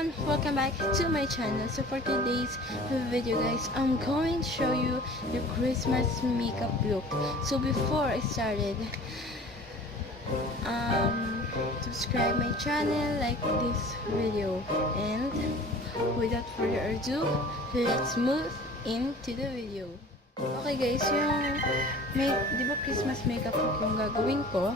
everyone, welcome back to my channel. So for today's video guys, I'm going to show you the Christmas makeup look. So before I started, subscribe my channel, like this video, and without further ado, let's move into the video. Okay guys, di ba Christmas makeup look yung gagawin ko?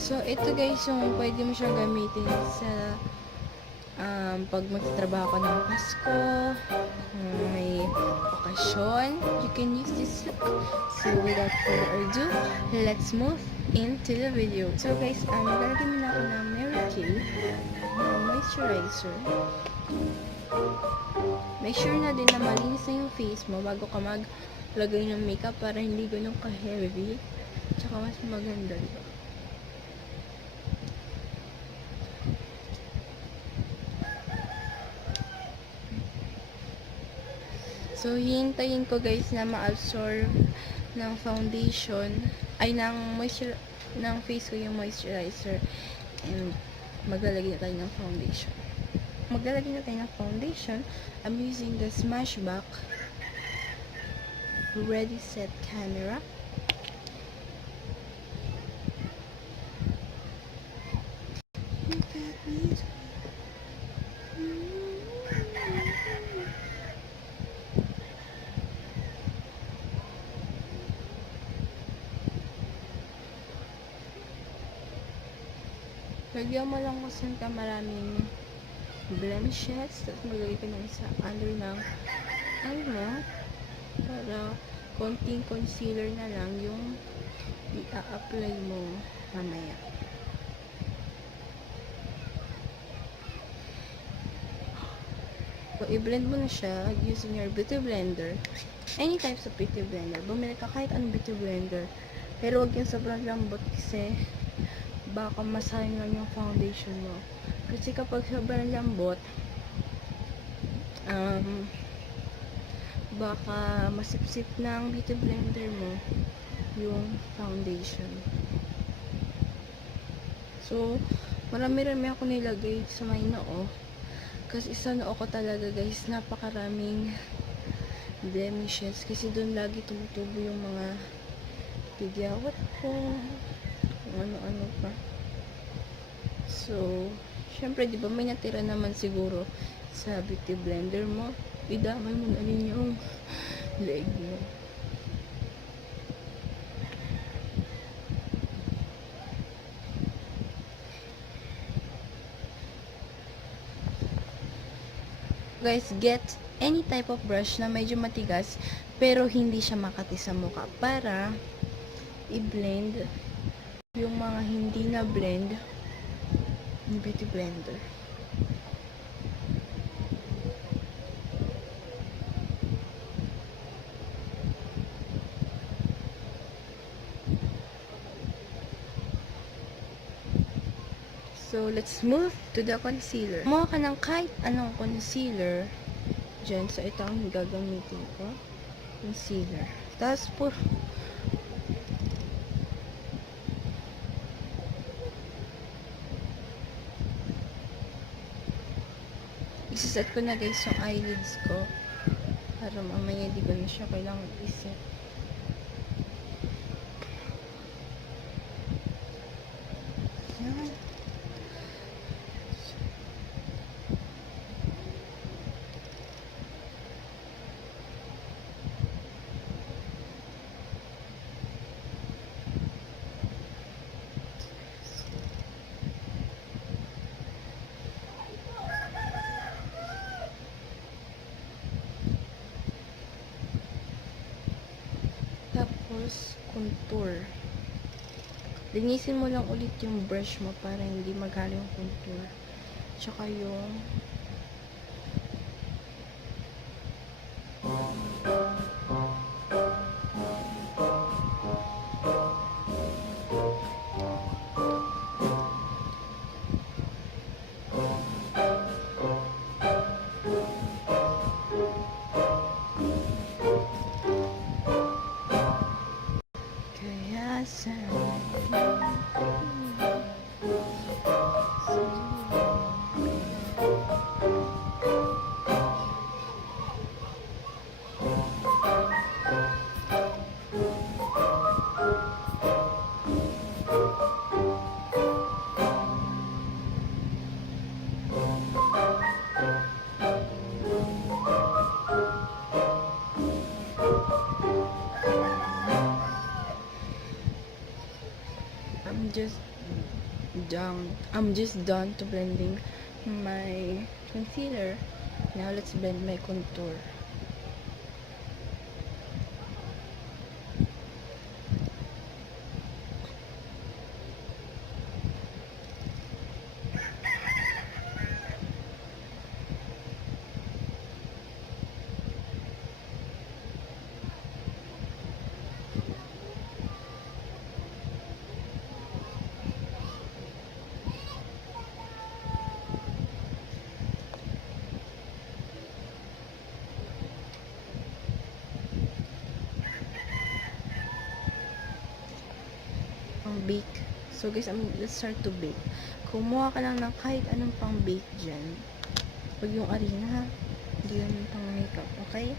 So ito guys, yung pwede mo siyang gamitin sa pag magtatrabaho ka ng Pasko, may okasyon, you can use this look. So without further ado, let's move into the video. So guys, lalagyan muna ako ng Mary Kay moisturizer. Make sure na din na malinis na yung face mo bago ka maglagay ng makeup para hindi ganun ka-heavy. Tsaka mas maganda, diba? So, hihintayin ko guys na ma-absorb ng foundation, ay ng face ko yung moisturizer, and maglalagay na tayo ng foundation. I'm using the Smashback Ready Set Camera. Lagyan mo lang kung ka maraming blemishes, tapos maglagay ka ng sa under ng para konting concealer na lang yung i-apply mo mamaya. So, i-blend mo na siya using your beauty blender. Any types of beauty blender. Bumili ka kahit anong beauty blender. Pero huwag yung sobrang lambot kasi baka masayang lang yung foundation mo. Kasi kapag sobrang lambot, baka masipsip ng beauty blender mo yung foundation. So, marami-rami ako nilagay sa may noo. Kasi sa noo ko talaga guys, napakaraming blemishes. Kasi doon lagi tumutubo yung mga tigyawat ko, ano-ano pa. So, syempre, di ba may natira naman siguro sa beauty blender mo, idamay mo na rin yung leg mo. Guys, get any type of brush na medyo matigas pero hindi siya makati sa mukha para i-blend yung mga hindi na blend ni beauty blender. So, let's move to the concealer. Kumuha ka ng kahit anong concealer dyan. So, ito ang gagamitin ko. Concealer. Tapos, isiset ko na guys yung eyelids ko para mamaya di ko na siya kailangan iset. Yan. Tapos, contour. Linisin mo lang ulit yung brush mo para hindi maghalo yung contour. Tsaka yung I'm just done to blending my concealer. Now let's blend my contour. Bake. So guys, let's start to bake. Kumuha ka lang ng kahit anong pang bake dyan. Huwag yung arena ha. Hindi yun pang makeup. Okay?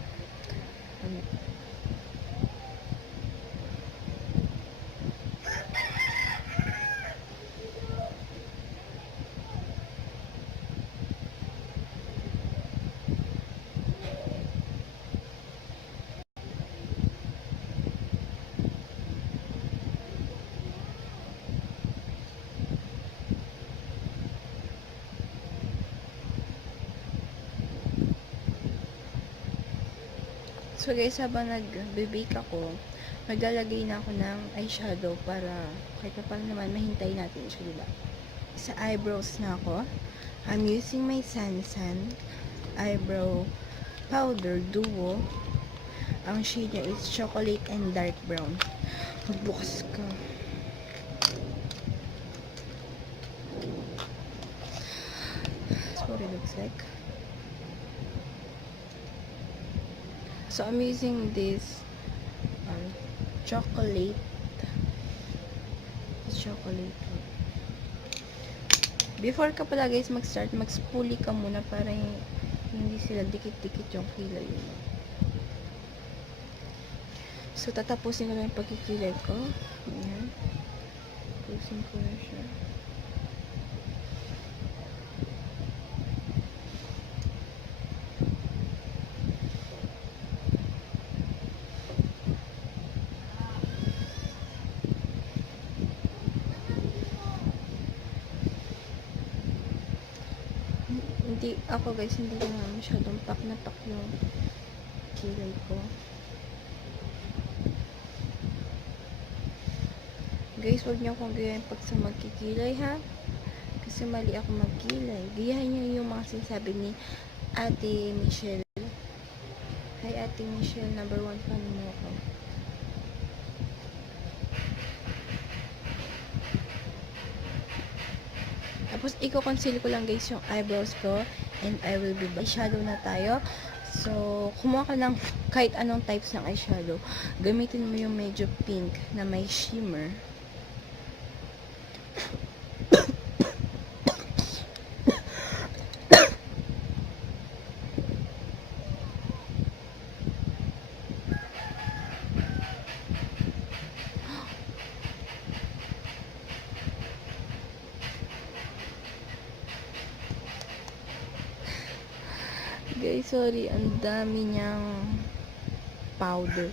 So guys, habang nag-bake ako, maglalagay na ako ng eyeshadow para kahit na paano naman mahintay natin siya, diba? Sa eyebrows na ako. I'm using my Sansan eyebrow powder duo. Ang shade niya is chocolate and dark brown. Magbukas ka. That's what it looks like. So I'm using this chocolate. Before ka pala guys mag-start, mag-spoolie ka muna para hindi sila dikit-dikit yung kilay. So tatapusin ko na yung pagkikilay ko. Ayan. Tapusin ko na siya. Ako guys, hindi ko na masyadong pak na pak yung kilay ko. Guys, huwag niyo akong gayahin pag sa magkikilay ha. Kasi mali ako magkilay. Gayahin niyo yung mga sinasabi ni Ate Michelle. Hi Ate Michelle, number 1 fan mo ako. Tapos, i-conceal ko lang guys yung eyebrows ko. And I will be eyeshadow na tayo. So, kumuha ka ng kahit anong types ng eyeshadow. Gamitin mo yung medyo pink na may shimmer. Guys, sorry, ang dami niyang powder.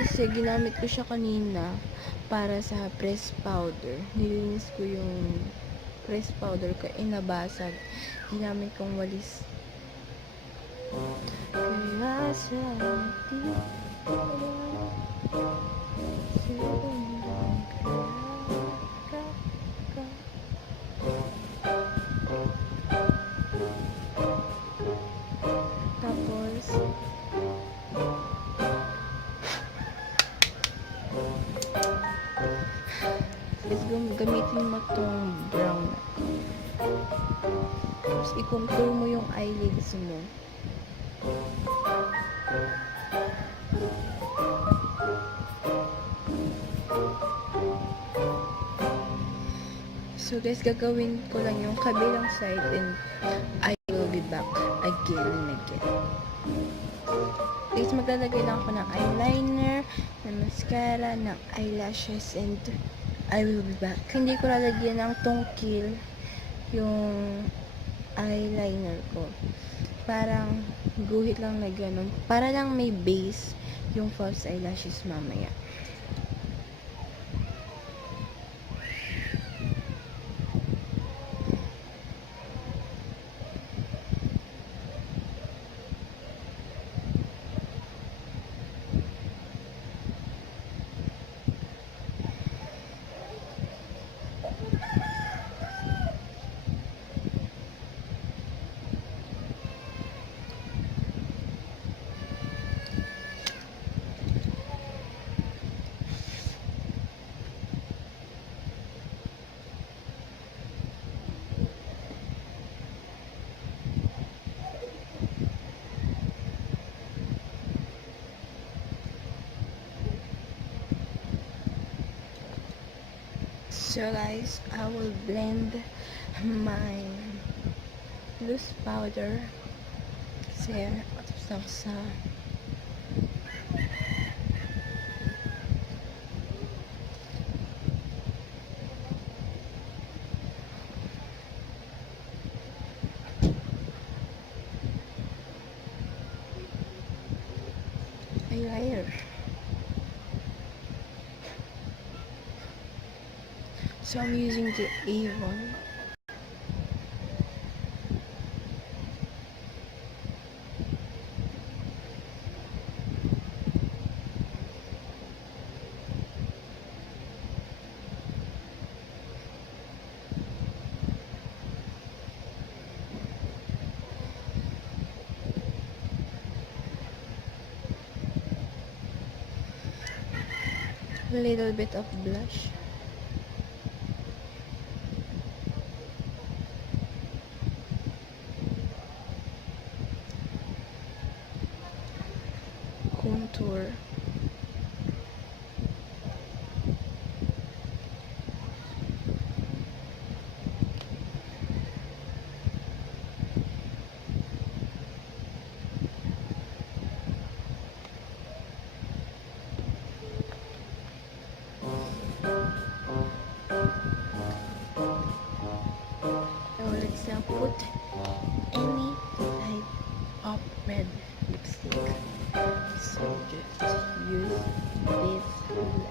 Kasi ginamit ko siya kanina para sa press powder. Nilinis ko yung press powder ko, nabasag. Ginamit kong walis. Kaya sa gamitin mo tong brown. Tapos i-contour mo yung eyelids mo. So guys, gagawin ko lang yung kabilang side and again and again. Guys, maglalagay lang ako ng eyeliner, ng mascara, ng eyelashes, and I will be back. Hindi ko lalagyan ng tongkil yung eyeliner ko. Parang guhit lang na ganun. Para lang may base yung false eyelashes mamaya. So guys, I will blend my loose powder sa eyeliner. So I'm using the Avon a little bit of blush. Contour. Now let's now put any type of red lipstick. So just use this